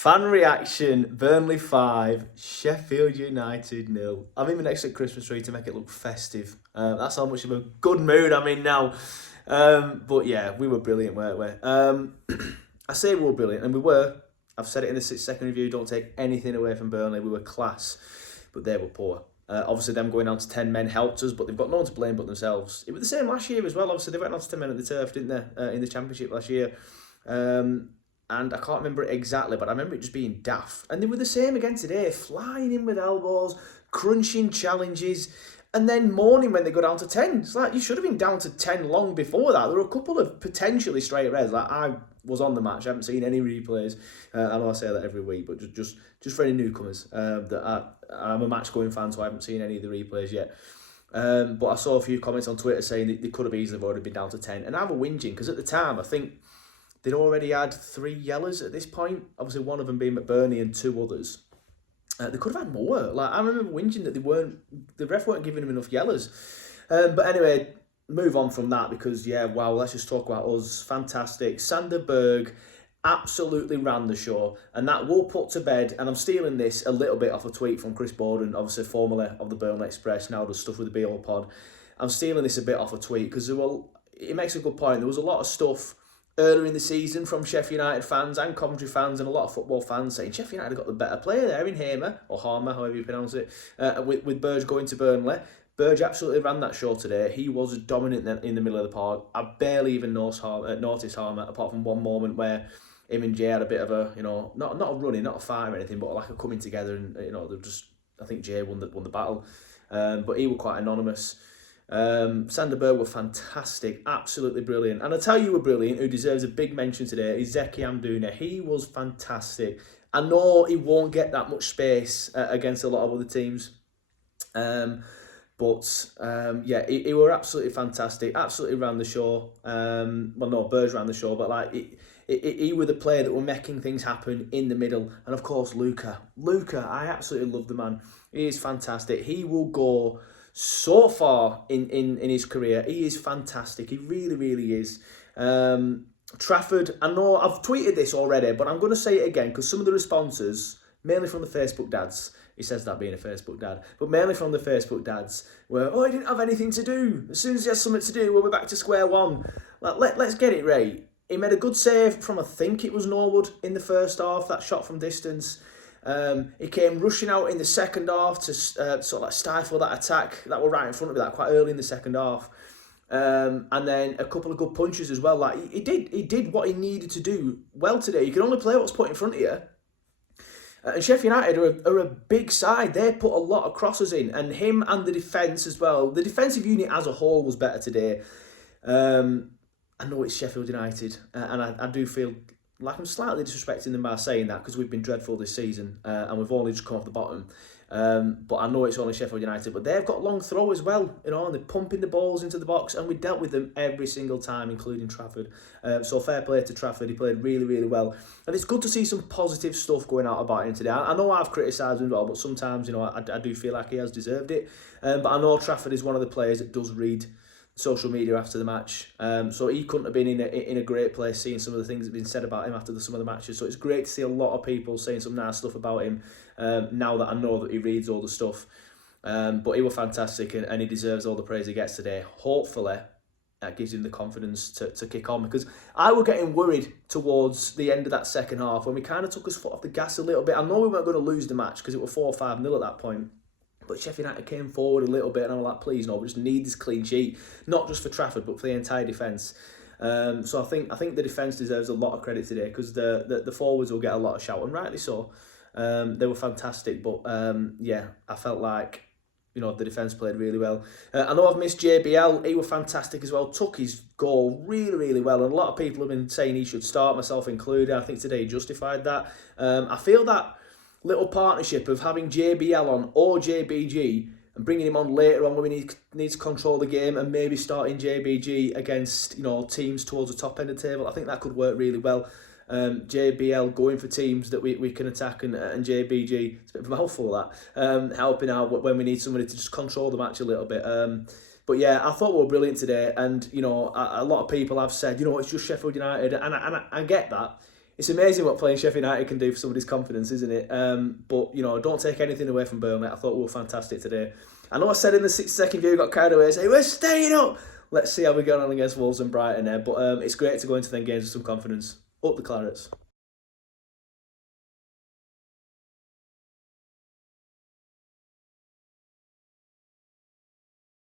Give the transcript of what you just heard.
Fan reaction, Burnley 5, Sheffield United 0. I've even next to the Christmas tree to make it look festive. That's how much of a good mood I'm in now. But yeah, we were brilliant, weren't we? I say we were brilliant, and we were. I've said it in the second review, don't take anything away from Burnley. We were class, but they were poor. Obviously, them going down to 10 men helped us, but they've got no one to blame but themselves. It was the same last year as well. Obviously, they went down to 10 men at the turf, didn't they, in the Championship last year. And I can't remember it exactly, but I remember it just being daft. And they were the same again today, flying in with elbows, crunching challenges, and then moaning when they go down to 10. It's like, you should have been down to 10 long before that. There were a couple of potentially straight reds. Like, I was on the match, I haven't seen any replays. I know I say that every week, but just for any newcomers, I'm a match-going fan, so I haven't seen any of the replays yet. But I saw a few comments on Twitter saying that they could have easily already been down to 10. And I were whinging, because at the time, I think they'd already had 3 yellows at this point. Obviously, one of them being McBurney and 2 others. They could have had more. Like, I remember whinging that the ref weren't giving them enough yellows. But anyway, move on from that because, yeah, wow, let's just talk about us. Fantastic. Sander Berg absolutely ran the show, and that will put to bed, and I'm stealing this a little bit off a tweet from Chris Borden, obviously formerly of the Burnley Express, now does stuff with the BO Pod. I'm stealing this a bit off a tweet because it makes a good point. There was a lot of stuff earlier in the season from Sheffield United fans and commentary fans and a lot of football fans saying Sheffield United got the better player there in Hamer, or Harmer, however you pronounce it, with Burge going to Burnley. Burge absolutely ran that show today. He was dominant in the middle of the park. I barely even noticed Harmer, apart from one moment where him and Jay had a bit of a, not a running, not a fight or anything, but like a coming together, and I think Jay won the battle, but he was quite anonymous. Sander Berg were fantastic, absolutely brilliant. And I tell you were brilliant, who deserves a big mention today, is Zeki Amdouna. He was fantastic. I know he won't get that much space against a lot of other teams. Yeah, he were absolutely fantastic, absolutely ran the show. Berge ran the show, but like he were the player that were making things happen in the middle. And of course, Luca, I absolutely love the man. He is fantastic. He will go so far in his career. He is fantastic. He really, really is. Trafford, I know I've tweeted this already, but I'm going to say it again because some of the responses, mainly from the Facebook dads, he says that being a Facebook dad, but mainly from the Facebook dads, were, he didn't have anything to do. As soon as he has something to do, we'll be back to square one. Like, let's get it right. He made a good save from, I think it was Norwood in the first half, that shot from distance. He came rushing out in the second half to sort of like stifle that attack that were right in front of that quite early in the second half. And then a couple of good punches as well. Like he did what he needed to do well today. You can only play what's put in front of you. And Sheffield United are a big side. They put a lot of crosses in, and him and the defence as well. The defensive unit as a whole was better today. I know it's Sheffield United, and I do feel like I'm slightly disrespecting them by saying that because we've been dreadful this season and we've only just come off the bottom. But I know it's only Sheffield United, but they've got long throw as well, and they're pumping the balls into the box, and we dealt with them every single time, including Trafford. So fair play to Trafford. He played really, really well. And it's good to see some positive stuff going out about him today. I know I've criticised him as well, but sometimes, I do feel like he has deserved it. But I know Trafford is one of the players that does read social media after the match, so he couldn't have been in a great place seeing some of the things that have been said about him after some of the matches. So it's great to see a lot of people saying some nice stuff about him now that I know that he reads all the stuff. But he was fantastic, and he deserves all the praise he gets today. Hopefully that gives him the confidence to kick on, because I was getting worried towards the end of that second half when we kind of took his foot off the gas a little bit. I know we weren't going to lose the match because it was 4-5-0 at that point. But Sheffield United came forward a little bit, and I was like, please, no, we just need this clean sheet, not just for Trafford, but for the entire defence. So I think the defence deserves a lot of credit today, because the forwards will get a lot of shout, and rightly so. They were fantastic, but I felt like the defence played really well. I know I've missed JBL. He was fantastic as well. Took his goal really, really well, and a lot of people have been saying he should start, myself included. I think today he justified that. I feel that little partnership of having JBL on or JBG and bringing him on later on when we need to control the game, and maybe starting JBG against teams towards the top end of the table. I think that could work really well. JBL going for teams that we can attack, and JBG, it's a bit of a mouthful that, helping out when we need somebody to just control the match a little bit. But yeah, I thought we were brilliant today, and a lot of people have said, it's just Sheffield United, and I get that. it's amazing what playing Sheffield United can do for somebody's confidence, isn't it? But, you know, don't take anything away from Burnley. I thought we were fantastic today. I know I said in the 60-second view, got carried away, say, we're staying up. Let's see how we get on against Wolves and Brighton there. But it's great to go into them games with some confidence. Up the Clarets.